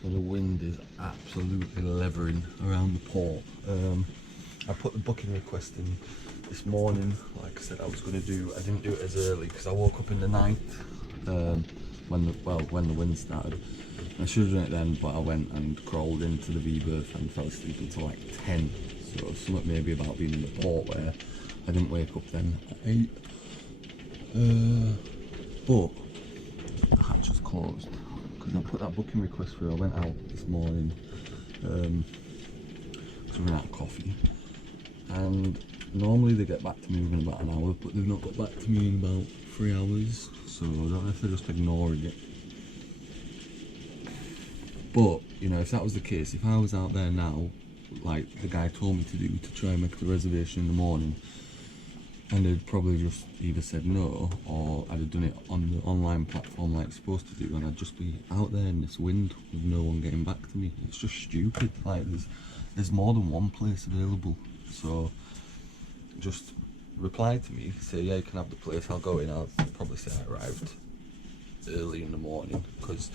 So the wind is absolutely levering around the port. I put the booking request in this morning, like I said I was going to do. I didn't do it as early because I woke up in the night when the wind started. I should have done it then, but I went and crawled into the V-berth and fell asleep until like 10. So something maybe about being in the port where I didn't wake up then at 8. But the hatch was closed because I put that booking request through. I went out this morning because we ran out of coffee, and normally they get back to me within about an hour, but they've not got back to me in about 3 hours, so I don't know if they're just ignoring it. But you know, if that was the case, if I was out there now like the guy told me to do, to try and make the reservation in the morning, and they'd probably just either said no, or I'd have done it on the online platform like it's supposed to do, and I'd just be out there in this wind with no one getting back to me. It's just stupid. Like there's more than one place available, so just reply to me, say yeah, you can have the place, I'll go in. I'll probably say I arrived early in the morning because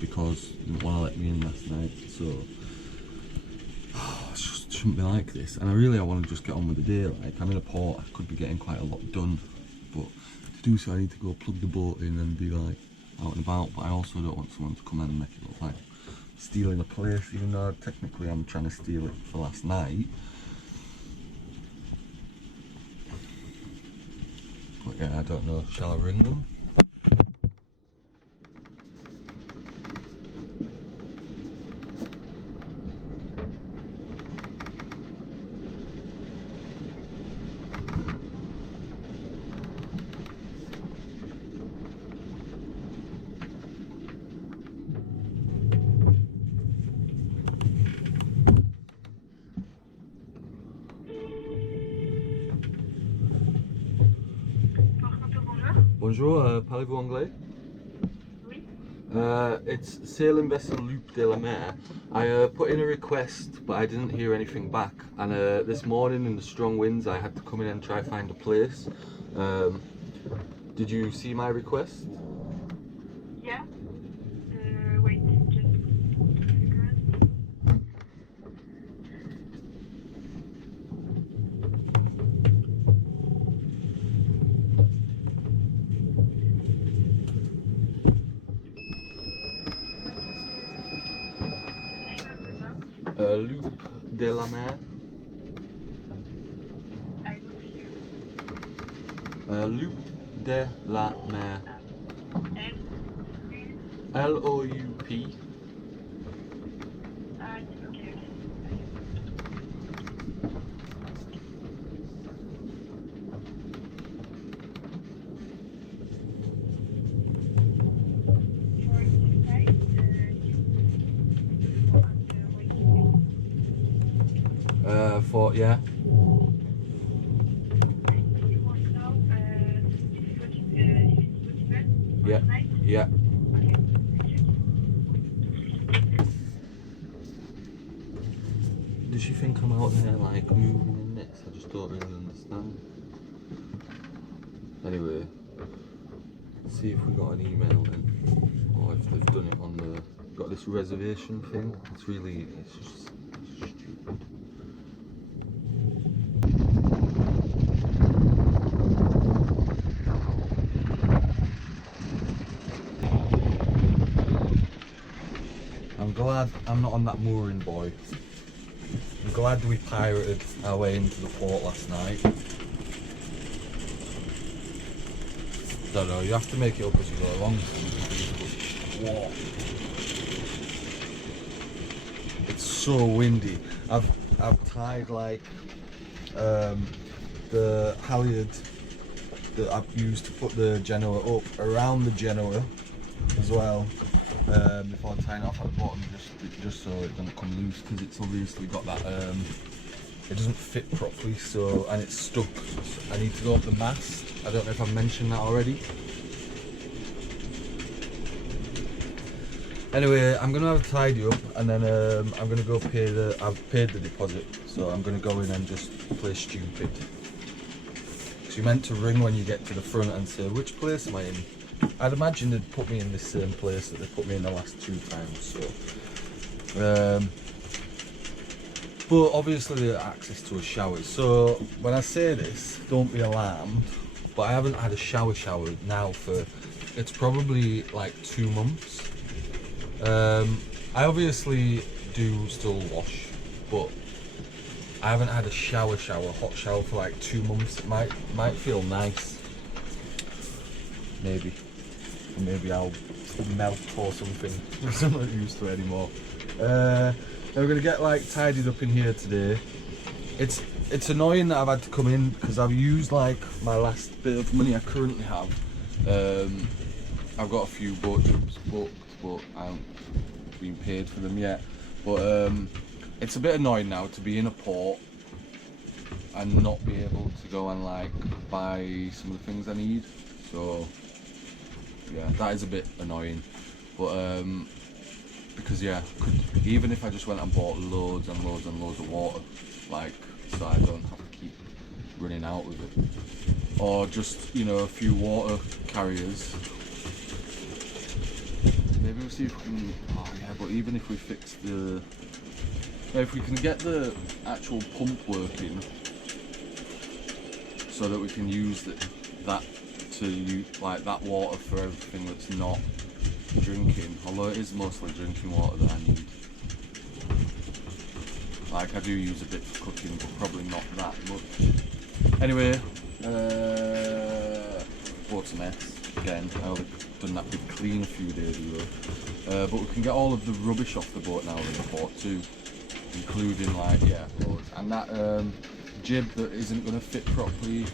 they didn't want to let me in last night. So it just shouldn't be like this, and I want to just get on with the day. Like, I'm in a port, I could be getting quite a lot done, but to do so I need to go plug the boat in and be like out and about. But I also don't want someone to come in and make it look like stealing a place, even though technically I'm trying to steal it for last night. But yeah, I don't know, shall I ring them? Bonjour, parlez-vous anglais? Oui. It's sailing vessel Loop de la Mer. I put in a request, but I didn't hear anything back. And this morning in the strong winds, I had to come in and try find a place. Did you see my request? Yeah. Wait, just a second. Loop de la Mer. I don't hear. Loop de la Mer. L-O-U-P. Okay. For yeah. Yeah. Yeah. Does she think I'm out there like moving in this? I just don't really understand. Anyway, see if we got an email then, or if they've done it on the got this reservation thing. It's just stupid. I'm glad I'm not on that mooring buoy. I'm glad we pirated our way into the port last night. Don't know, you have to make it up as you go along. Whoa. It's so windy. I've tied like the halyard that I've used to put the Genoa up around the Genoa as well, before tying it off at the bottom, just so it doesn't come loose, because it's obviously got that it doesn't fit properly, so, and it's stuck. I need to go up the mast. I don't know if I've mentioned that already. Anyway, I'm gonna have a tidy up, and then I'm gonna go pay I've paid the deposit, so I'm gonna go in and just play stupid. So you're meant to ring when you get to the front and say, which place am I in? I'd imagine they'd put me in the same place that they put me in the last 2 times. So, but obviously they have access to a shower. So when I say this, don't be alarmed. But I haven't had a shower now for, it's probably like 2 months. I obviously do still wash, but I haven't had a hot shower for like 2 months. It might feel nice. Maybe I'll melt or something. I'm not used to it anymore. We're gonna get like tidied up in here today. It's annoying that I've had to come in because I've used like my last bit of money I currently have. I've got a few boat trips booked, but I haven't been paid for them yet. But it's a bit annoying now to be in a port and not be able to go and like buy some of the things I need. So yeah, that is a bit annoying. But because yeah, even if I just went and bought loads and loads and loads of water, like, so I don't have to keep running out with it, or just, you know, a few water carriers. Maybe we'll see if we can. Oh yeah, but even if we fix the, if we can get the actual pump working, so that we can use that to use like that water for everything that's not drinking, although it is mostly drinking water that I need. Like, I do use a bit for cooking, but probably not that much. Anyway, boat's a mess again. I've done that big clean a few days ago, but we can get all of the rubbish off the boat now in the port too, including like, yeah, boats. And that jib that isn't going to fit properly,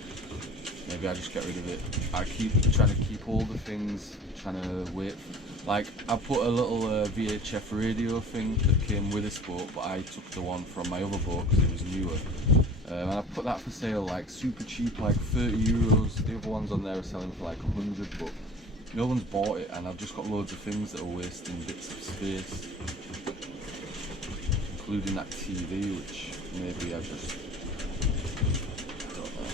maybe I just get rid of it. I keep trying to keep all the things, trying to wait for, like, I put a little VHF radio thing that came with this boat, but I took the one from my other boat because it was newer. And I put that for sale like super cheap, like €30. The other ones on there are selling for like 100, but no one's bought it, and I've just got loads of things that are wasting bits of space, including that TV, which maybe I just, I don't know.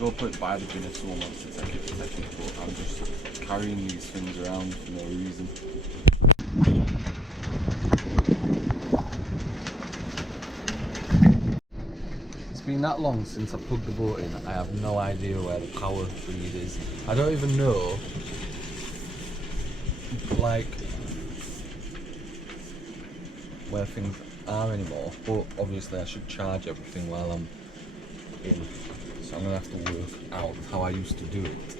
Go put it by the bin if someone wants to take it, but I'm just carrying these things around for no reason. It's been that long since I plugged the boat in, I have no idea where the power feed is. I don't even know, like, where things are anymore, but obviously I should charge everything while I'm in, so I'm going to have to work out how I used to do it.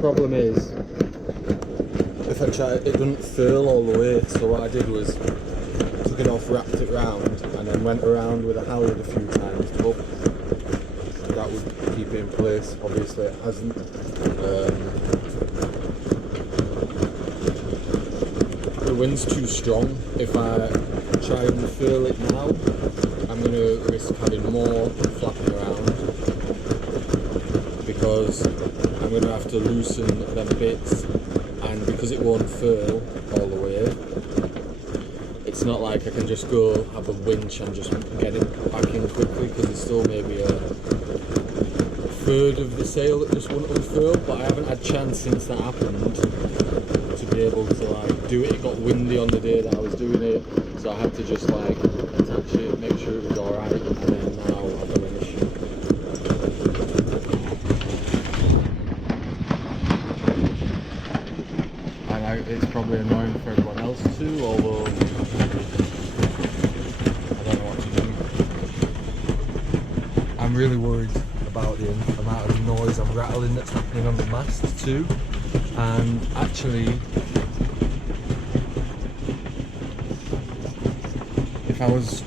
Problem is, if I try, it doesn't furl all the way, so what I did was took it off, wrapped it round, and then went around with a halyard a few times, but that would keep it in place. Obviously it hasn't. The wind's too strong. If I try and furl it now, I'm going to risk having more flapping around, because I'm going to have to loosen them bits, and because it won't furl all the way, it's not like I can just go have a winch and just get it back in quickly, because there's still maybe a third of the sail that just wouldn't unfurl, but I haven't had chance since that happened to be able to like do it. It got windy on the day that I was doing it, so I had to just like attach it, make sure it was alright, and then now I've got an issue. And it's probably annoying for everyone else too, although I don't know what to do. I'm really worried about the amount of noise and rattling that's happening on the mast too, and actually if I was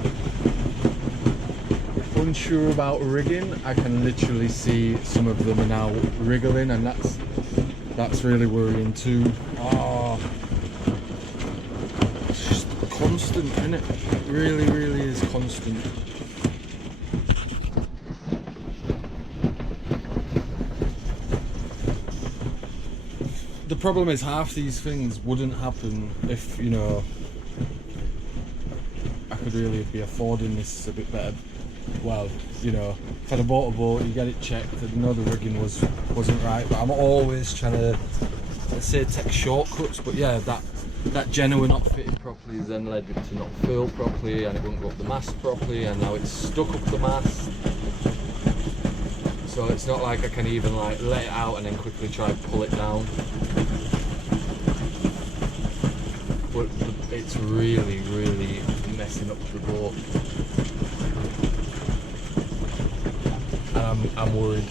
unsure about rigging, I can literally see some of them are now wriggling, and that's really worrying too. Oh, it's just constant, isn't it? It really, really is constant. The problem is half these things wouldn't happen if, you know, I could really be affording this a bit better. Well, you know, if I'd have bought a boat, you get it checked. I know the rigging wasn't right, but I'm always trying to, let's say, take shortcuts. But yeah, that Genoa not fitting properly has then led it to not furl properly, and it wouldn't go up the mast properly, and now it's stuck up the mast. So it's not like I can even like let it out and then quickly try and pull it down. But it's really, really messing up the boat. And I'm worried.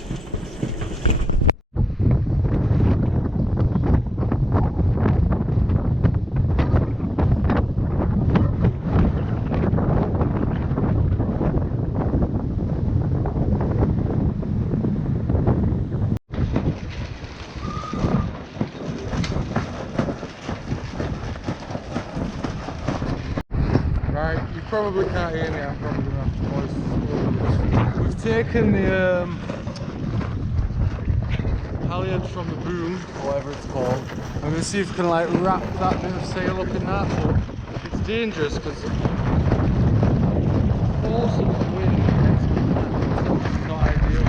Right, you probably can't hear me, I'm probably going to have to voice. We've taken the halyard from the boom, or whatever it's called. I'm going to see if we can like wrap that bit of sail up in that, but it's dangerous because the force of the wind makes it not ideal.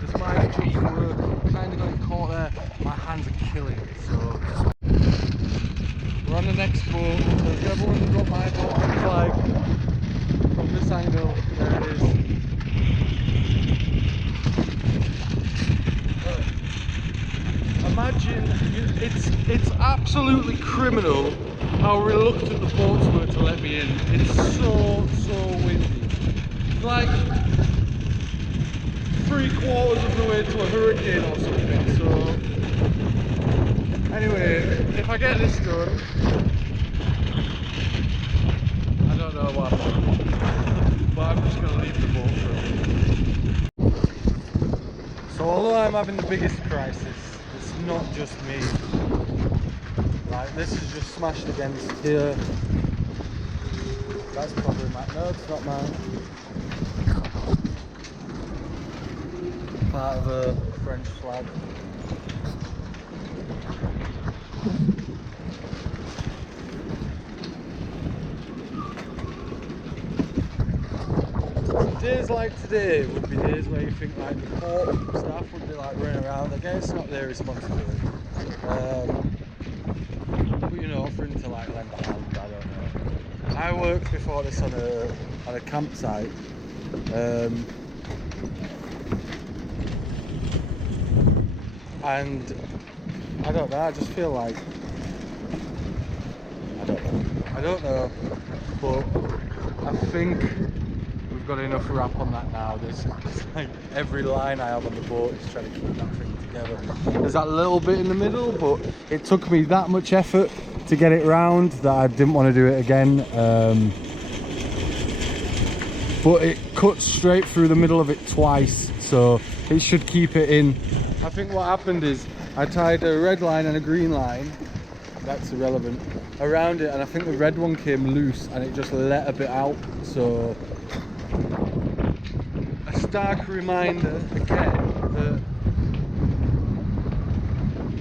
This might just work. Kind of got it caught there. My hands are killing it, so we're on the next boat. So if everyone's got my boat on flag from this angle, there it is. Imagine, it's absolutely criminal how reluctant the boats were to let me in. It's so windy. It's like 3/4 of the way to a hurricane or something. So anyway, if I get this done, I don't know what, but I'm just going to leave the boat for a minute. So although I'm having the biggest crisis, it's not just me. Like, this is just smashed against here. That's probably mine. No, it's not mine. Part of a French flag. Days like today would be days where you think like the port staff would be like running around. Again, it's not their responsibility. But you know, offering to like lend a hand, I don't know. I worked before this on a campsite. And I don't know, I just feel like I don't know, but I think we've got enough wrap on that now. There's like every line I have on the boat is trying to keep that thing together. There's that little bit in the middle, but it took me that much effort to get it round that I didn't want to do it again. But it cuts straight through the middle of it twice, so it should keep it in. I think what happened is I tied a red line and a green line, that's irrelevant, around it, and I think the red one came loose and it just let a bit out. So a stark reminder again that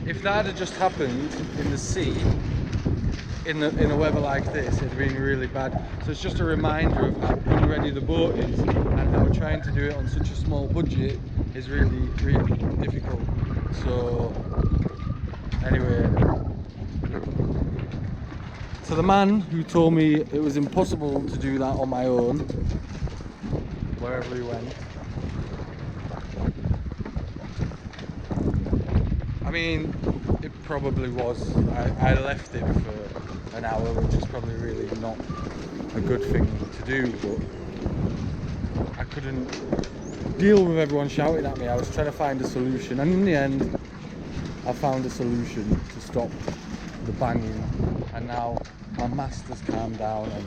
if that had just happened in the sea, in the weather like this, it'd been really bad. So it's just a reminder of how unready the boat is and how trying to do it on such a small budget is really, really difficult. So anyway, so the man who told me it was impossible to do that on my own, wherever he went. I mean, it probably was. I left it for an hour, which is probably really not a good thing to do, but I couldn't deal with everyone shouting at me. I was trying to find a solution, and in the end, I found a solution to stop the banging, and now my mast has calmed down, and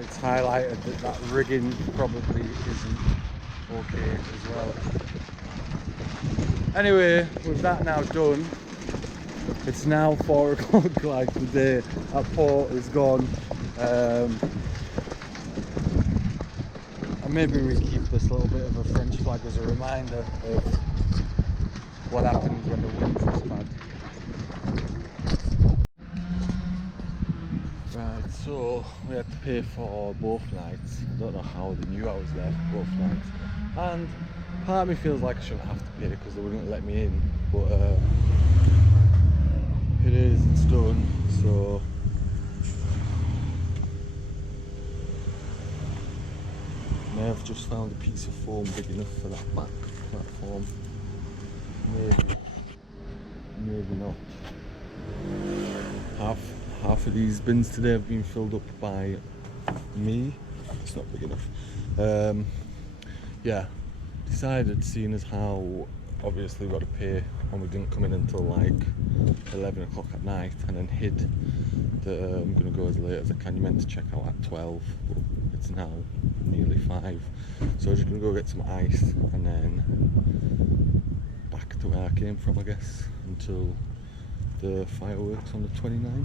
it's highlighted that that rigging probably isn't okay as well. Anyway, with that now done, it's now 4 o'clock, like the day at port is gone. And maybe we keep this little bit of a French flag as a reminder of what happens when the wind's this bad. Right, so we had to pay for both nights. I don't know how they knew I was there for both nights. And part of me feels like I shouldn't have to pay because they wouldn't let me in, but it's done. So I have just found a piece of foam big enough for that back platform. Maybe not. Half of these bins today have been filled up by me. It's not big enough. Yeah. Decided, seeing as how obviously we got to pay and we didn't come in until like 11 o'clock at night, and then hid that I'm going to go as late as I can. You meant to check out at 12, but it's now nearly 5, so I'm just going to go get some ice and then back to where I came from, I guess, until the fireworks on the 29th.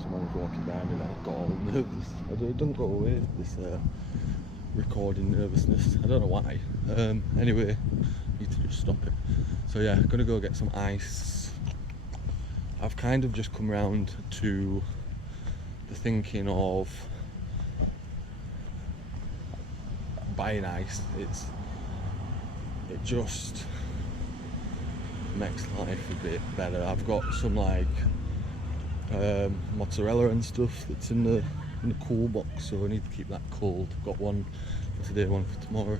Someone's walking behind me and I got all nervous. It doesn't go away, this recording nervousness. I don't know why. Anyway, need to just stop it. So yeah, gonna go get some ice. I've kind of just come round to the thinking of buying ice. It just makes life a bit better. I've got some like mozzarella and stuff that's in the cool box, so I need to keep that cold. I've got one for today, one for tomorrow.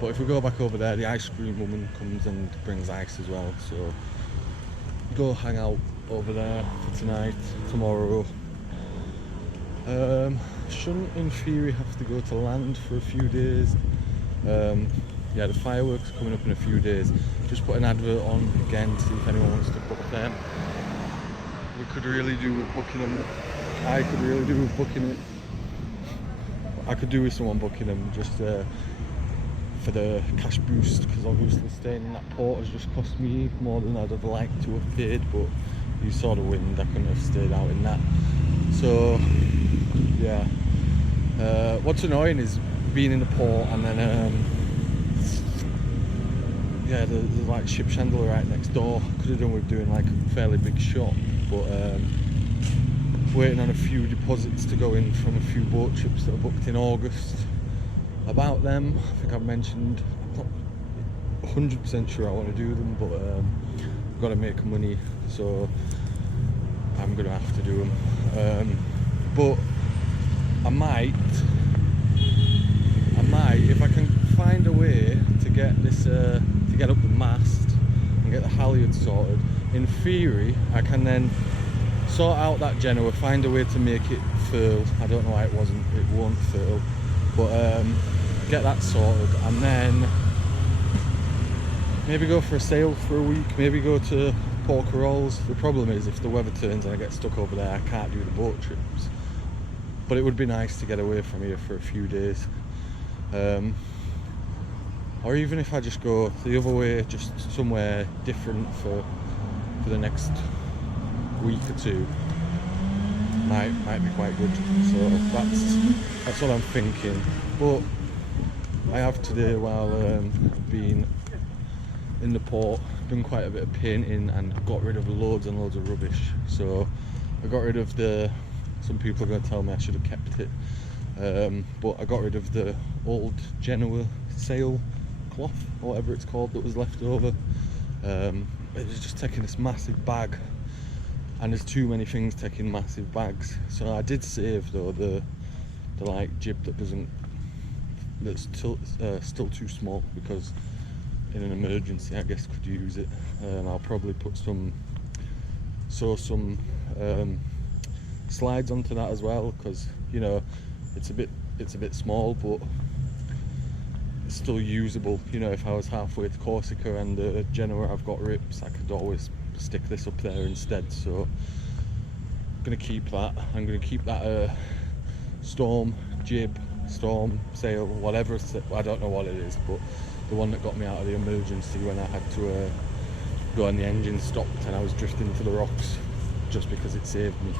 But if we go back over there, the ice cream woman comes and brings ice as well, so go hang out over there for tonight. Tomorrow shouldn't in theory have to go to land for a few days. Yeah, the fireworks are coming up in a few days. Just put an advert on again to see if anyone wants to book them. We could really do with booking them. I could really do with booking it. I could do with someone booking them just for the cash boost, because obviously staying in that port has just cost me more than I'd have liked to have paid, but you saw the wind, I couldn't have stayed out in that. So yeah, what's annoying is being in the port and then yeah, there's like ship chandler right next door. Could have done with doing like a fairly big shop, but waiting on a few deposits to go in from a few boat trips that are booked in August. About them, I think I've mentioned, I'm not 100% sure I want to do them, but I've got to make money, so I'm going to have to do them. But I might, if I can find a way to get this, to get up the mast and get the halyard sorted, in theory I can then sort out that Genoa, find a way to make it furl. I don't know why it won't furl, but get that sorted, and then maybe go for a sail for a week, maybe go to Porquerolles. The problem is if the weather turns and I get stuck over there, I can't do the boat trips, but it would be nice to get away from here for a few days. Or even if I just go the other way, just somewhere different for the next week or two, might be quite good. So that's what I'm thinking. But I have today, while being in the port, done quite a bit of painting and got rid of loads and loads of rubbish. So I got rid of some people are going to tell me I should have kept it, but I got rid of the old Genoa sail cloth or whatever it's called that was left over. It was just taking this massive bag, and there's too many things taking massive bags. So I did save though the like jib that's still too small, because in an emergency I guess could use it. I'll probably put some slides onto that as well, because you know it's a bit small, but it's still usable. You know, if I was halfway to Corsica and the Genoa I've got rips, I could always stick this up there instead. So I'm gonna keep that. I'm gonna keep that storm jib, storm sail, whatever. I don't know what it is, but the one that got me out of the emergency when I had to go and the engine stopped and I was drifting to the rocks, just because it saved me.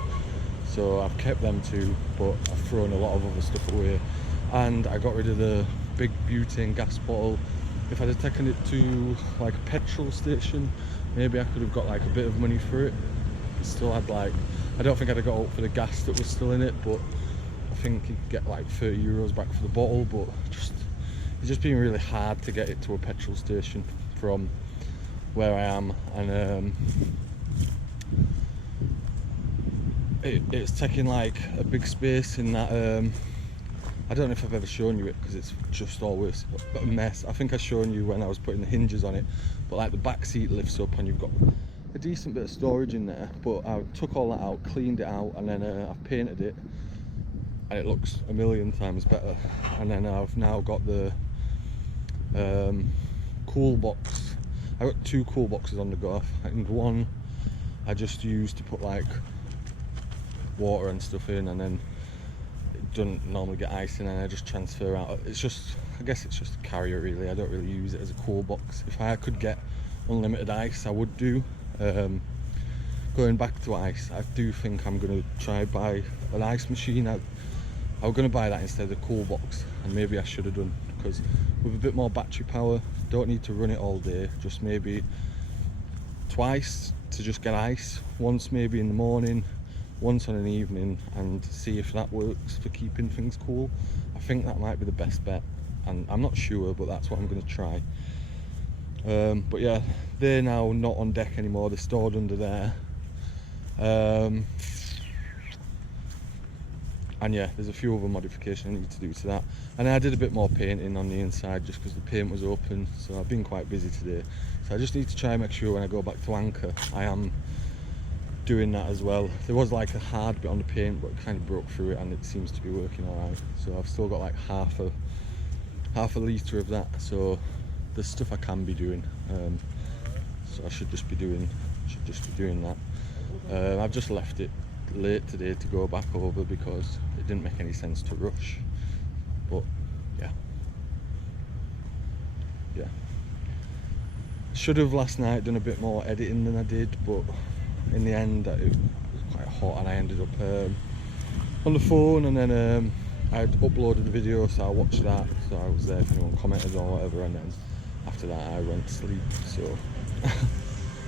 So I've kept them too, but I've thrown a lot of other stuff away. And I got rid of the big butane gas bottle. If I'd have taken it to like a petrol station, maybe I could have got like a bit of money for it. It still had like, I don't think I'd have got out for the gas that was still in it, but I think you could get like €30 back for the bottle. But it's just been really hard to get it to a petrol station from where I am, and it's taking like a big space in that. I don't know if I've ever shown you it, because it's just always a mess. I think I've shown you when I was putting the hinges on it, but like the back seat lifts up and you've got a decent bit of storage in there. But I took all that out, cleaned it out, and then I've painted it, and it looks a million times better. And then I've now got the cool box. I got 2 cool boxes on the go, and one I just used to put like water and stuff in, and then it doesn't normally get ice in, and I just transfer out. It's just, I guess it's just a carrier really. I don't really use it as a cool box. If I could get unlimited ice, I would do. Going back to ice, I do think I'm going to try buy an ice machine. I was going to buy that instead of the cool box, and maybe I should have done, because with a bit more battery power, don't need to run it all day, just maybe twice to just get ice, once maybe in the morning, once on an evening, and see if that works for keeping things cool. I think that might be the best bet, and I'm not sure, but that's what I'm going to try. But yeah, they're now not on deck anymore, they're stored under there. And yeah, there's a few other modifications I need to do to that, and I did a bit more painting on the inside just because the paint was open. So I've been quite busy today, so I just need to try and make sure when I go back to anchor I am doing that as well. There was like a hard bit on the paint, but it kind of broke through it, and it seems to be working all right. So I've still got like half a litre of that, so there's stuff I can be doing. So I should just be doing that. I've just left it late today to go back over because it didn't make any sense to rush. But yeah, should have last night done a bit more editing than I did, but in the end it was quite hot, and I ended up on the phone, and then I had uploaded the video, so I watched that, so I was there if anyone commented or whatever, and then after that I went to sleep. So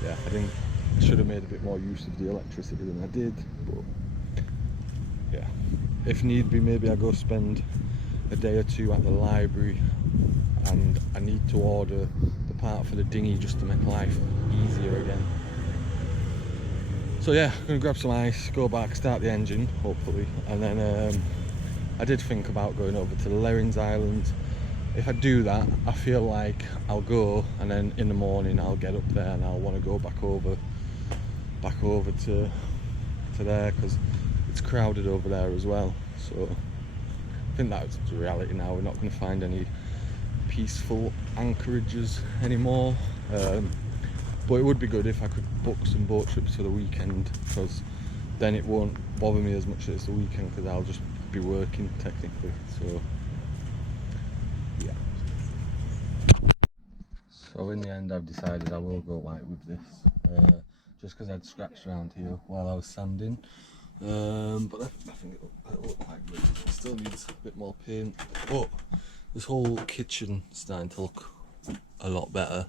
yeah, I should have made a bit more use of the electricity than I did, but yeah, if need be, maybe I go spend a day or 2 at the library, and I need to order the part for the dinghy just to make life easier again. So yeah, I'm gonna grab some ice, go back, start the engine hopefully, and then I did think about going over to the Lerins Island. If I do that, I feel like I'll go, and then in the morning I'll get up there and I'll want to go back over to there, because it's crowded over there as well. So I think that's the reality now. We're not going to find any peaceful anchorages anymore, but it would be good if I could book some boat trips for the weekend, because then it won't bother me as much as it's the weekend, because I'll just be working technically. So yeah. So in the end I've decided I will go white with this, just because I'd scratched around here while I was sanding, but I think it'll look quite good. It still needs a bit more paint, but this whole kitchen is starting to look a lot better.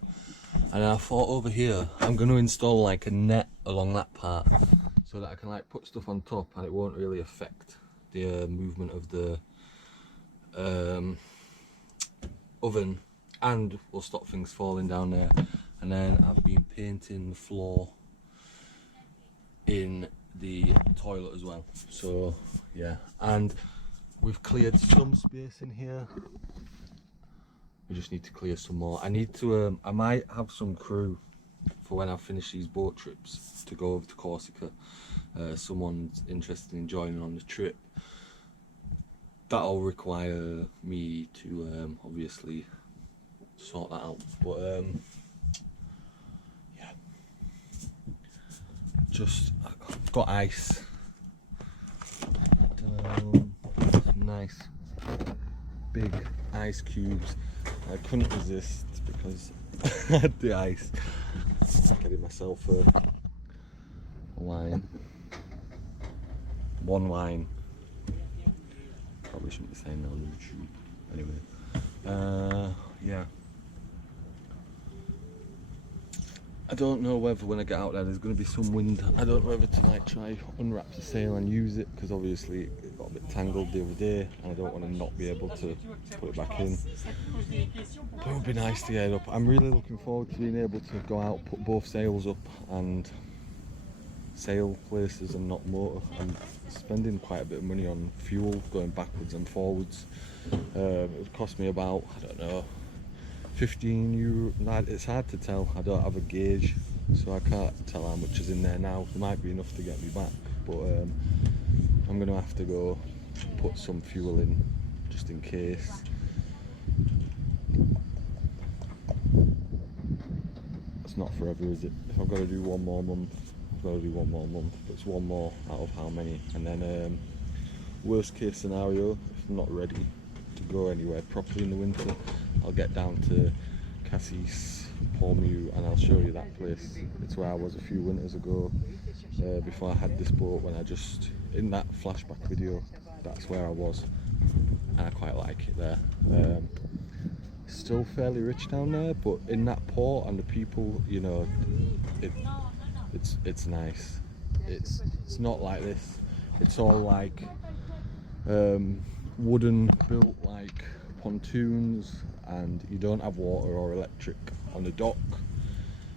And then I thought over here, I'm going to install like a net along that part so that I can like put stuff on top and it won't really affect the movement of the oven, and will stop things falling down there. And then I've been painting the floor in the toilet as well. So yeah, and we've cleared some space in here. We just need to clear some more. I need to I might have some crew for when I finish these boat trips to go over to Corsica. Someone's interested in joining on the trip. That'll require me to obviously sort that out, but yeah, just I've got ice, some nice big ice cubes. I couldn't resist because I had the ice. Getting myself a wine, one wine. Probably shouldn't be saying that on YouTube. Anyway, yeah. I don't know whether when I get out there's going to be some wind. I don't know whether to like try unwrap the sail and use it, because obviously it got a bit tangled the other day and I don't want to not be able to put it back in. But it would be nice to get it up. I'm really looking forward to being able to go out, put both sails up and sail places and not motor. I'm spending quite a bit of money on fuel going backwards and forwards. It would cost me about, I don't know, €15. It's hard to tell. I don't have a gauge, so I can't tell how much is in there now. There might be enough to get me back, but I'm going to have to go put some fuel in just in case. It's not forever, is it? If I've got to do one more month, I've got to do one more month, but it's one more out of how many? And then worst case scenario, if I'm not ready to go anywhere properly in the winter, I'll get down to Cassis, Portmew, and I'll show you that place. It's where I was a few winters ago, before I had this boat. When I just, in that flashback video, that's where I was, and I quite like it there. Still fairly rich down there, but in that port and the people, you know, it's nice. It's not like this. It's all like wooden built like pontoons, and you don't have water or electric on the dock.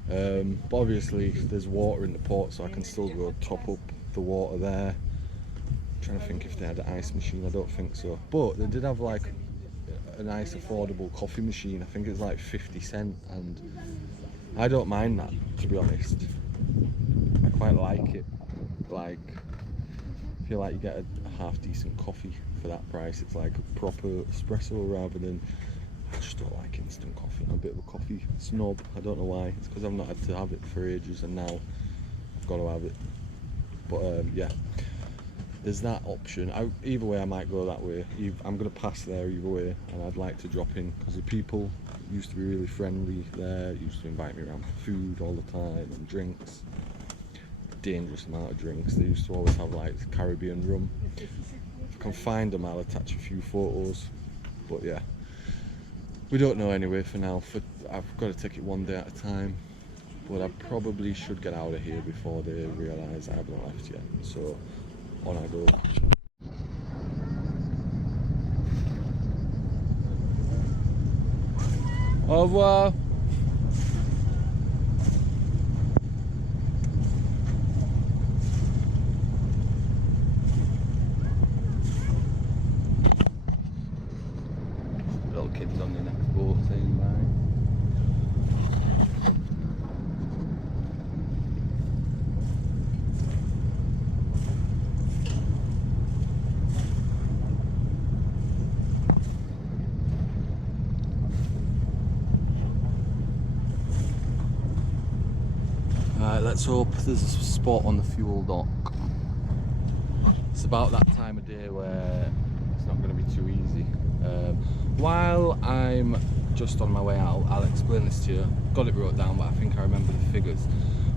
But obviously there's water in the port, so I can still go top up the water there. I'm trying to think if they had an ice machine. I don't think so, but they did have like a nice affordable coffee machine. I think it's like 50¢, and I don't mind that, to be honest. I quite like it. Like, I feel like you get a half decent coffee for that price. It's like a proper espresso rather than, I just don't like instant coffee. I'm a bit of a coffee snob. I don't know why. It's because I've not had to have it for ages, and now I've got to have it. But yeah, there's that option. Either way, I might go that way. I'm going to pass there either way, and I'd like to drop in because the people used to be really friendly there. Used to invite me around for food all the time and drinks. Dangerous amount of drinks. They used to always have like Caribbean rum. If I can find them, I'll attach a few photos. But yeah, we don't know anyway for now. I've got to take it one day at a time. But I probably should get out of here before they realise I haven't left yet. So on I go. Au revoir. Little kids on the next boat saying bye. Let's hope there's a spot on the fuel dock. It's about that time of day where it's not going to be too easy. While I'm just on my way out, I'll explain this to you. Got it wrote down, but I think I remember the figures.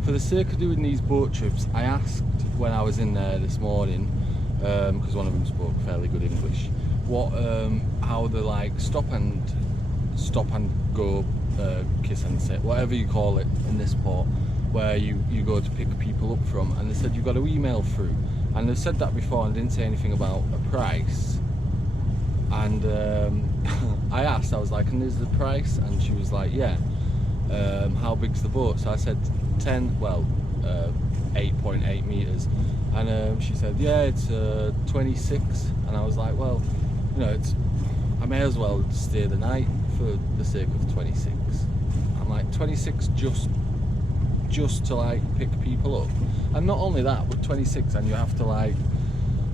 For the sake of doing these boat trips, I asked when I was in there this morning, because one of them spoke fairly good English, how the like stop and go kiss and sit, whatever you call it in this port, where you go to pick people up from, and they said you've got to email through, and they said that before and didn't say anything about a price. And I asked, I was like, and is the price? And she was like, yeah. How big's the boat? So I said 8.8 meters, and she said, yeah, it's 26. And I was like, well, I may as well stay the night for the sake of 26. I'm like, 26 just to like pick people up, and not only that, but 26, and you have to like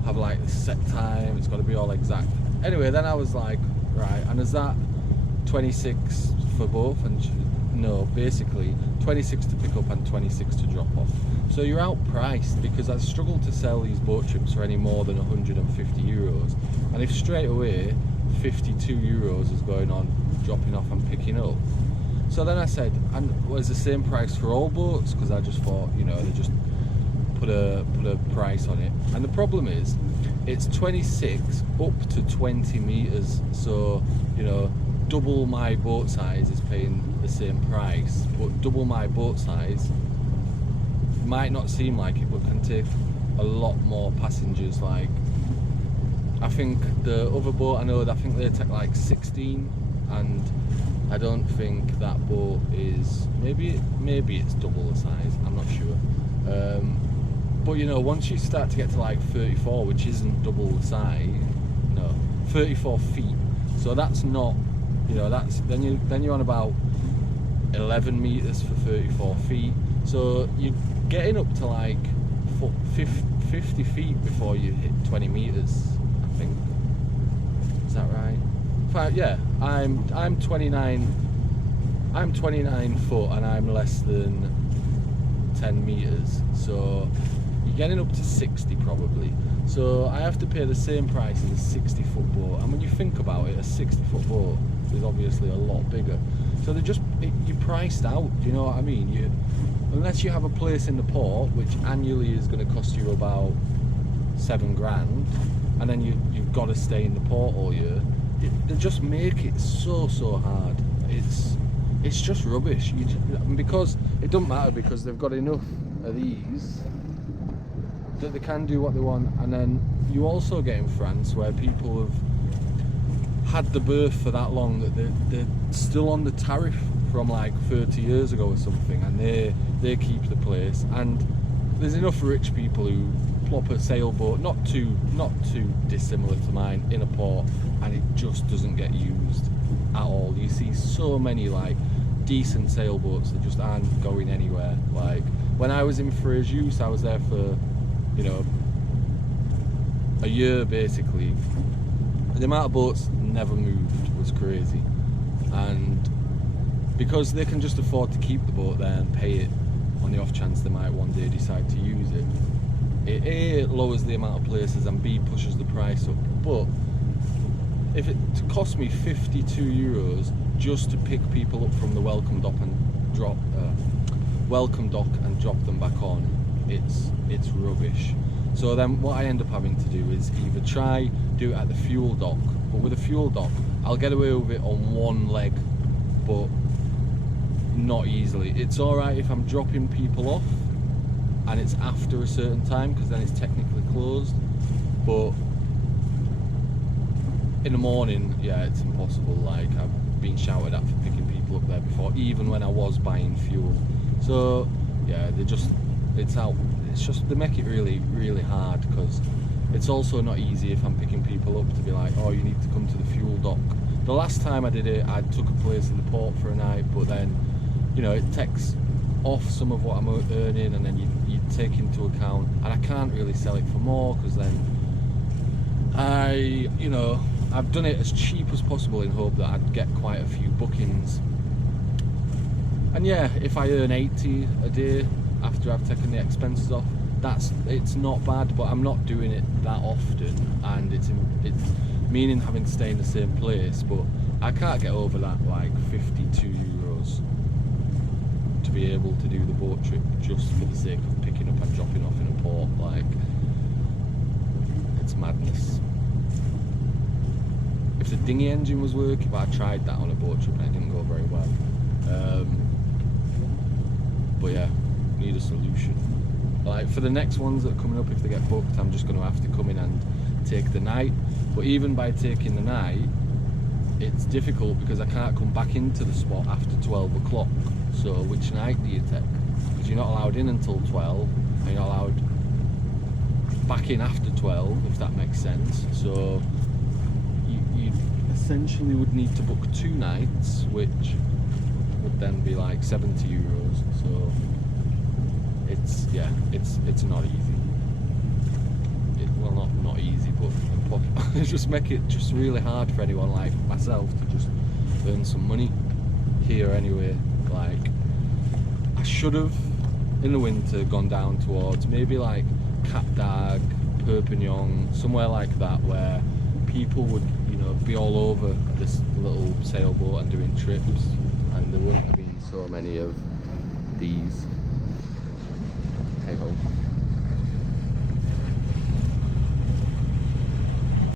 have like a set time. It's got to be all exact. Anyway, then I was like, right, and is that 26 for both? And no, basically 26 to pick up and 26 to drop off. So you're outpriced, because I struggle to sell these boat trips for any more than 150 euros. And if straight away 52 euros is going on dropping off and picking up. So then I said, and was the same price for all boats? Because I just thought, they just put a price on it. And the problem is, it's 26 up to 20 meters. So, double my boat size is paying the same price, but double my boat size might not seem like it, but can take a lot more passengers. Like, I think the other boat I know, I think they take like 16, and I don't think that boat is, maybe it's double the size, I'm not sure. But once you start to get to like 34, which isn't double the size, 34 feet, so that's not, then you're on about 11 meters for 34 feet. So you're getting up to like 50 feet before you hit 20 meters, I think. Is that right? Yeah, I'm 29 foot, and I'm less than 10 meters. So you're getting up to 60 probably. So I have to pay the same price as a 60 foot boat, and when you think about it, a 60 foot boat is obviously a lot bigger. So you're priced out, do you know what I mean? Unless you have a place in the port, which annually is going to cost you about $7,000, and then you've got to stay in the port all year. They just make it so hard. It's just rubbish. Because it doesn't matter, because they've got enough of these that they can do what they want. And then you also get in France where people have had the berth for that long that they're still on the tariff from like 30 years ago or something, and they keep the place. And there's enough rich people who plop a sailboat, not too dissimilar to mine, in a port, and it just doesn't get used at all. You see so many like decent sailboats that just aren't going anywhere. Like when I was in Frejus, I was there for a year basically. The amount of boats never moved was crazy, and because they can just afford to keep the boat there and pay it on the off chance they might one day decide to use it, it A, lowers the amount of places, and B, pushes the price up. But if it cost me 52 euros just to pick people up from the welcome dock and drop them back on, it's rubbish. So then what I end up having to do is either do it at the fuel dock, but with a fuel dock I'll get away with it on one leg, but not easily. It's alright if I'm dropping people off and it's after a certain time, because then it's technically closed, but in the morning, yeah, it's impossible. Like, I've been shouted at for picking people up there before, even when I was buying fuel. So yeah, they make it really, really hard, because it's also not easy if I'm picking people up to be like, oh, you need to come to the fuel dock. The last time I did it, I took a place in the port for a night, but then, it takes off some of what I'm earning, and then you take into account, and I can't really sell it for more, because then I've done it as cheap as possible in hope that I'd get quite a few bookings. And yeah, if I earn 80 a day after I've taken the expenses off, it's not bad, but I'm not doing it that often, and it's meaning having to stay in the same place. But I can't get over that like 52 euros to be able to do the boat trip just for the sake of picking up and dropping off in a port. Like, it's madness. If the dinghy engine was working, but I tried that on a boat trip and it didn't go very well. But yeah, need a solution. Like for the next ones that are coming up, if they get booked, I'm just going to have to come in and take the night. But even by taking the night, it's difficult because I can't come back into the spot after 12 o'clock. So which night do you take? Because you're not allowed in until 12, and you're not allowed back in after 12, if that makes sense. So you essentially would need to book 2 nights, which would then be like 70 euros. So it's not easy. Well, not easy, but it's just make it just really hard for anyone like myself to just earn some money here anyway. Like I should have in the winter gone down towards maybe like Capdag, Perpignan, somewhere like that, where people would, you know, be all over this little sailboat and doing trips, and there wouldn't have been so many of these. Hey ho.